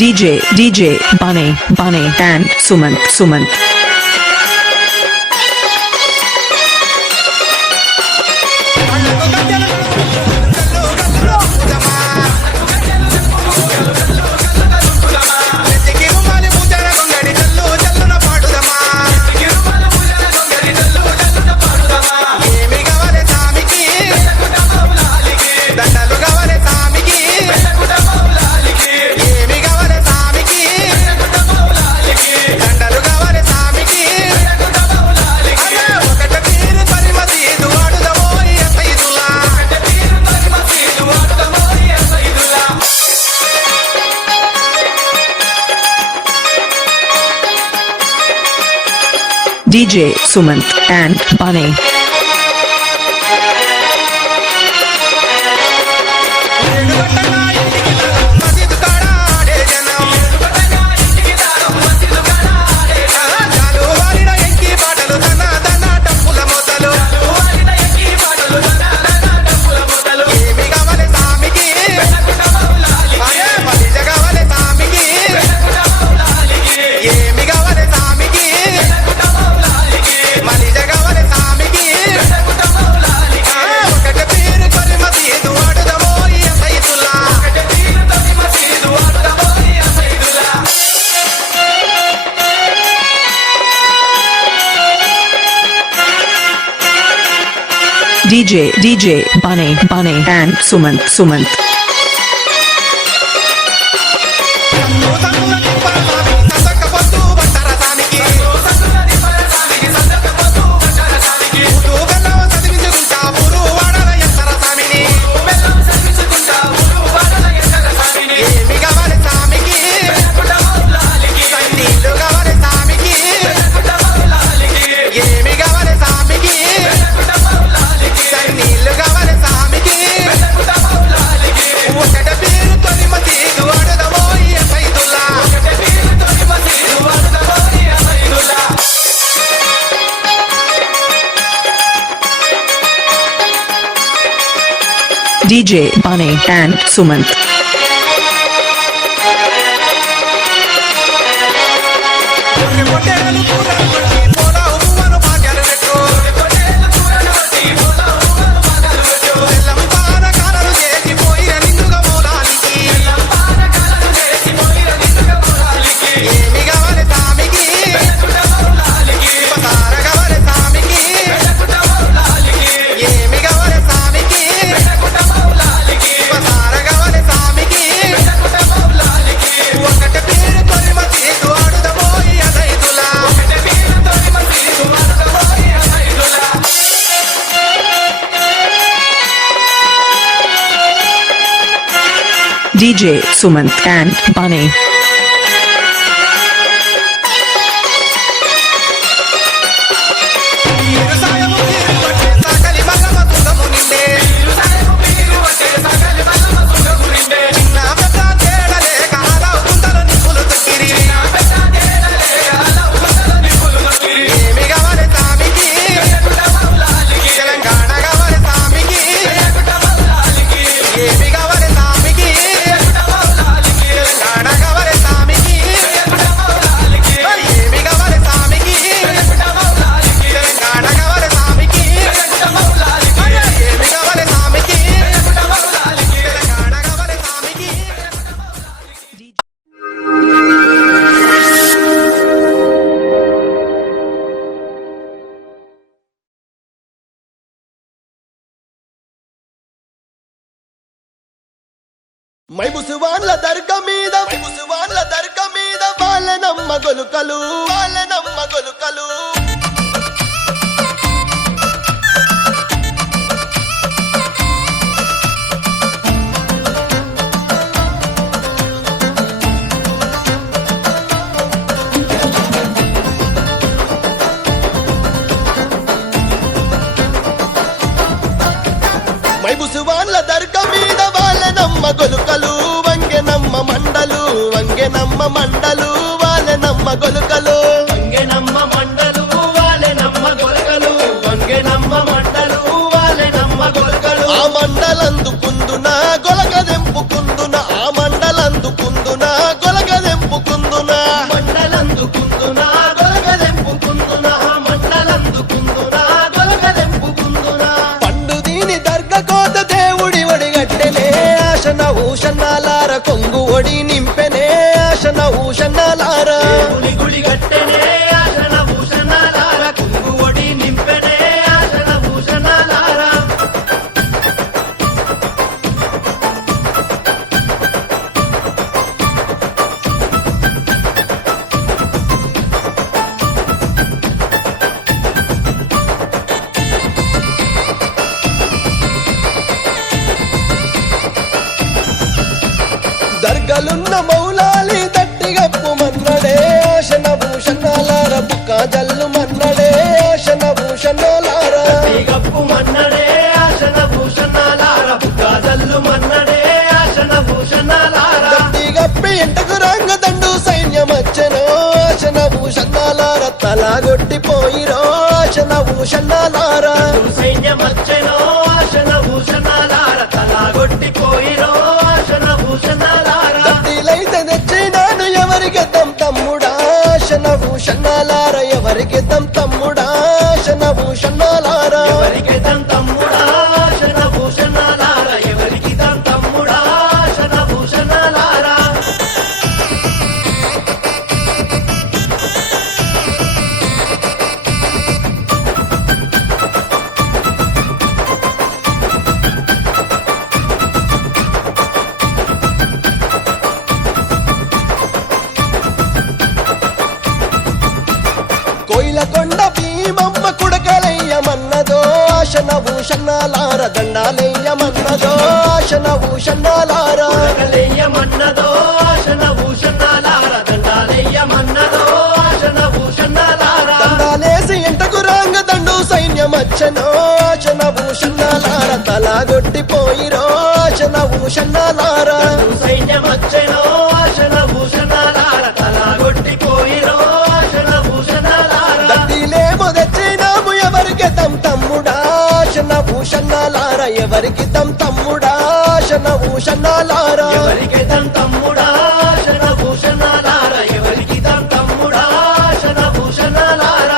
DJ Bunny and Sumant. DJ Sumant and Bunny. DJ Bunny and Sumant. DJ Bunny and Sumant. DJ Sumant and Bunny. మై ముసువాన్ల దర్గ మీద వాళ్ళనమ్మ గొలుకలు గొలుకలు వంగెనమ్మ మండలు వంగెనమ్మ మండలు వాలెనమ్మ గొలుకలు వంగెనమ్మ మండలు వాలెనమ్మ గొలగలు వంగెనమ్మ మండలు వాలెనమ్మ గొలగలు ఆ మండలందుకుందున గొలగదెంపుకుందున ఆ మండలందుకుందున గొలగదెంపుకుందున మండలందుకుందునా గొలగదెంపుకుందునా మండలందుకుందునా గొలగదెంపుకుందునా పండు దీని దర్గ కోత దేవుడి ఒడిగట్టెనే ఆశన ఊషన్నాలార కొంగు ఒడి నింపెనే ఆశన ఊషన్నాలార గుడి గుడి గట్టెనే ఆశన భూషణాలార కుంగు ఒడి నింపెనే ఆశన భూషణాలార దర్గలున్న మౌలాలి దట్టిగప్పు మన్నడే ఆశన భూషణాలార బుక్క జల్లు మన్నడే ఆశన భూషణాలార గప్పు మన్నడే ఆశన భూషణాలార బుక్కాజల్లు మన్నడే ఆశన భూషణాలార దట్టిగప్పి ఎంటకు రంగ దండు సైన్యమచ్చనో ఆశన భూషణాలార తలాగొట్టిపోయిరో ఆశన భూషణాలార సైన్యమచ్చెనో ఆశన భూషణాలార తలాగొట్టిపోయిరో ఆశన భూషణాలార దట్టిలైతే తెచ్చినాను ఎవరికి తమ్ముడా ఆశన భూషణాలార ఎవరికి తమ్ముడా ఆశన భూషణాలార ఎవరికి తమ్ముడా ఆశన భూషణాలార ఎవరికి తమ్ముడా ఆశన భూషణాలార కోయిలకొండ భీమమ్మ కుడకలయ్యమన్నదో ఆశన భూషణాలార దండాలయ్యమన్నదో ఆశన భూషణాలార కలయ్యమన్నదో ఆశన భూషణాలార దండాలయ్యమన్నదో ఆశన భూషణాలార దండాలేసి ఎంటకు రాంగ దండు సైన్యమచ్చనో ఆశన భూషణాలార తలాగొట్టిపోయిరో ఆశన భూషణాలార సైన్యమచ్చెనో ఆశన భూషణాలార తలాగొట్టిపోయిరో ఆశన భూషణాలార దట్టిలేమో తెచ్చినాము ఎవరికి తమ్ముడా ఆశన భూషణాలార ఎవరికి తమ్ముడా ఆశన భూషణాలార ఎవరికి తమ్ముడా ఆశన భూషణాలార ఎవరికి తమ్ముడా ఆశన భూషణాలార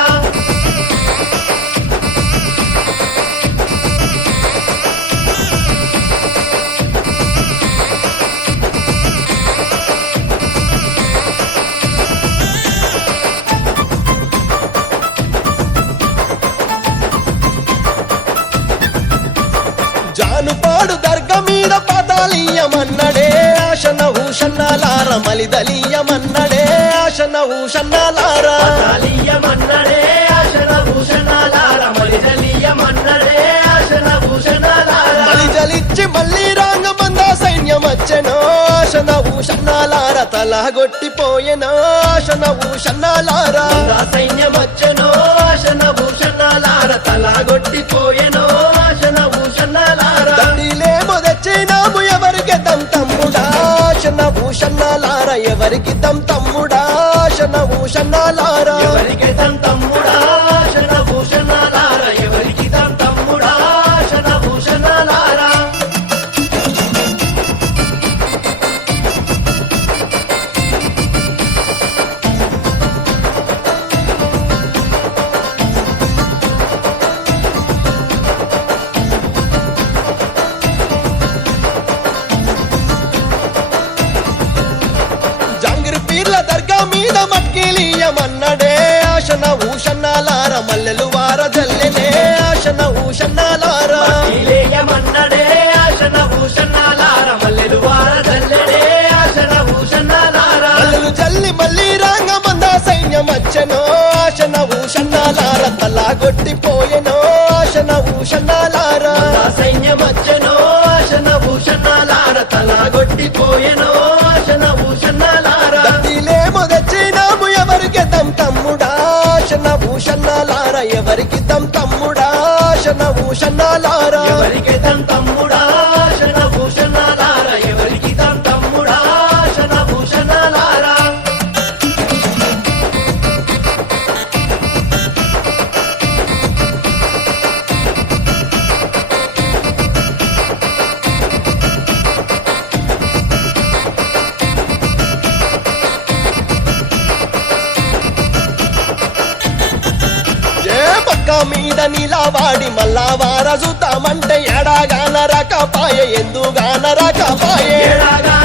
జానుపాడు దర్గ మీద పాతాళీయమన్నడే ఆశన భూషణాలార మలిదలీయమన్నడే ఆశన భూషణాలార కాళీయమన్నడే ఆశన భూషణాలార మలిదలీయమన్నడే ఆశన భూషణాలార మలిజలిచ్చి మళ్ళీ రాంగమంద సైన్యమచ్చనో ఆశన భూషణాలార తలగొట్టిపోయెనో ఆశన భూషణాలార సైన్యమచ్చనో ఆశన భూషణాలార తలాగొట్టిపోయెనో ఆశన భూషణాలార దట్టిలేమో తెచ్చినాము ఎవరికి తమ్ముడా ఆశన భూషణాలార ఎవరికి తమ్ముడా ఆశన భూషణాలార ఎవరికి తమ్ముడా ఆశన భూషణాలార ఎవరికి తమ్ముడా ఆశన భూషణాలార జాంగిరి పీర్ల దర్గా మీద మట్కిలీయమన్నడే ఆశన భూషణాలార మల్లెలు వార జల్లెనే ఆశన భూషణాలార ఇలేయమన్నడే ఆశన భూషణాలార మల్లెలు వార జల్లెడే ఆశన భూషణాలార మల్లెలు జల్లి మళ్ళీ రాంగమంద సైన్యమచ్చనో ఆశన భూషణాలార తలాగొట్టిపోయెనో ఆశన భూషణాలార సైన్యమచ్చనో ఆశన భూషణాలార తలాగొట్టిపోయెనో ఆశన భూషణాలార దట్టిలేమో తెచ్చినాము ఎవరికి తమ్ముడా ఆశన భూషణాలార ఎవరికి తమ్ముడా ఆశన భూషణాలార ఎవరికి తమ్ముడా ఆశన భూషణాలార ఎవరికి మీద నిలవాడి మళ్ళా వారసుతామంటే ఎడాగాన రకపాయ ఎందుగాన రకపాయే ఎడాగా